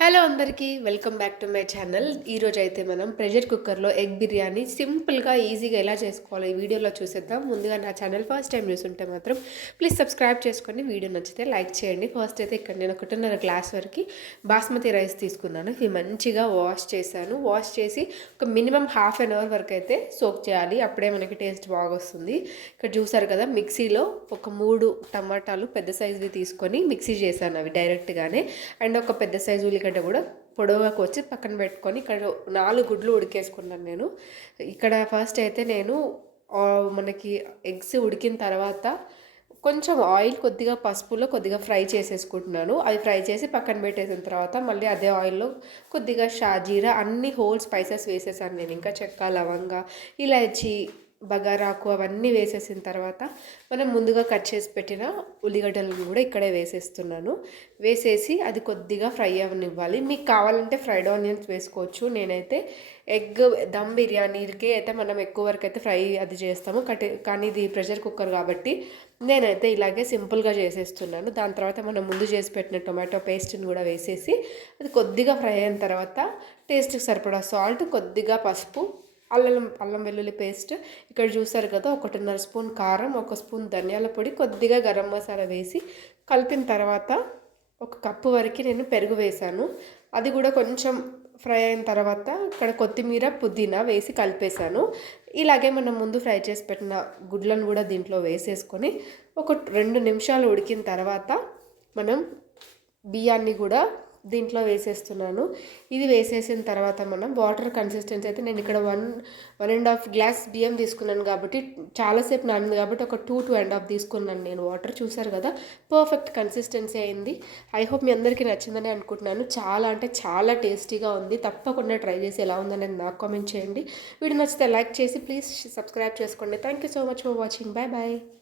Hello అందరికీ welcome back to my channel. ఈరోజు అయితే మనం ప్రెషర్ కుక్కర్లో ఎగ్ బిర్యానీ సింపుల్గా ఈజీగా ఎలా చేసుకోవాలో ఈ వీడియోలో చూసేద్దాం. ముందుగా నా ఛానల్ ఫస్ట్ టైం చూస్తుంటే మాత్రం ప్లీజ్ సబ్స్క్రైబ్ చేసుకొని వీడియో నచ్చితే లైక్ చేయండి. ఫస్ట్ అయితే ఇక్కడ నేను ఒకటిన్నర గ్లాస్ వరకు బాస్మతి రైస్ తీసుకున్నాను. ఇది మంచిగా వాష్ చేశాను. వాష్ చేసి ఒక మినిమం హాఫ్ అన్ అవర్ వరకు అయితే సోక్ చేయాలి. అప్పుడే మనకి టేస్ట్ బాగా వస్తుంది ఇక్కడ చూసారు కదా మిక్సీలో ఒక మూడు టమాటాలు పెద్ద సైజువి తీసుకొని మిక్సీ చేశాను అవి డైరెక్ట్గానే. అండ్ ఒక పెద్ద సైజు ఉల్లిగడ్డ కూడా పొడవకు వచ్చి పక్కన పెట్టుకొని ఇక్కడ నాలుగు గుడ్లు ఉడికేసుకున్నాను నేను. ఇక్కడ ఫస్ట్ అయితే నేను మనకి ఎగ్స్ ఉడికిన తర్వాత కొంచెం ఆయిల్ కొద్దిగా పసుపులో కొద్దిగా ఫ్రై చేసేసుకుంటున్నాను. అవి ఫ్రై చేసి పక్కన పెట్టేసిన తర్వాత మళ్ళీ అదే ఆయిల్లో కొద్దిగా షాజీరా అన్ని హోల్ స్పైసెస్ వేసేసాను నేను. ఇంకా చెక్క లవంగా ఇలాచి బగారాకు అవన్నీ వేసేసిన తర్వాత మనం ముందుగా కట్ చేసి పెట్టిన ఉల్లిగడ్డలను కూడా ఇక్కడే వేసేస్తున్నాను. వేసేసి అది కొద్దిగా ఫ్రై అవ్వనివ్వాలి మీకు కావాలంటే ఫ్రైడ్ ఆనియన్స్ వేసుకోవచ్చు. నేనైతే ఎగ్ దమ్ బిర్యానీకి అయితే మనం ఎక్కువ వరకు అయితే ఫ్రై అది చేస్తాము. కట్ కానీ ఇది ప్రెషర్ కుక్కర్ కాబట్టి నేనైతే ఇలాగే సింపుల్గా చేసేస్తున్నాను. దాని తర్వాత మనం ముందు చేసి పెట్టిన టొమాటో పేస్ట్ని కూడా వేసేసి అది కొద్దిగా ఫ్రై అయిన తర్వాత టేస్ట్కి సరిపడా సాల్ట్ కొద్దిగా పసుపు అల్లం అల్లం వెల్లుల్లి పేస్ట్. ఇక్కడ చూసారు కదా ఒకటిన్నర స్పూన్ కారం ఒక స్పూన్ ధనియాల పొడి కొద్దిగా గరం మసాలా వేసి కలిపిన తర్వాత ఒక కప్పు వరకు నేను పెరుగు వేశాను అది కూడా కొంచెం ఫ్రై అయిన తర్వాత ఇక్కడ కొత్తిమీర పుదీనా వేసి కలిపేశాను. ఇలాగే మనం ముందు ఫ్రై చేసి పెట్టిన గుడ్లను కూడా దీంట్లో వేసేసుకొని ఒక రెండు నిమిషాలు ఉడికిన తర్వాత మనం బియ్యాన్ని కూడా దీంట్లో వేసేస్తున్నాను. ఇది వేసేసిన తర్వాత మనం వాటర్ కన్సిస్టెన్సీ అయితే నేను ఇక్కడ one one and half glass బియ్యం తీసుకున్నాను కాబట్టి చాలాసేపు నానింది కాబట్టి ఒక టూ టూ అండ్ హాఫ్ తీసుకున్నాను నేను. వాటర్ చూసారు కదా? పర్ఫెక్ట్ కన్సిస్టెన్సీ అయింది. ఐ హోప్ మీ అందరికీ నచ్చిందని అనుకుంటున్నాను. చాలా అంటే చాలా టేస్టీగా ఉంది. తప్పకుండా ట్రై చేసి ఎలా ఉందనేది నాకు కామెంట్ చేయండి. వీడియో నచ్చితే లైక్ చేసి ప్లీజ్ సబ్స్క్రైబ్ చేసుకోండి. Thank you so much for watching bye bye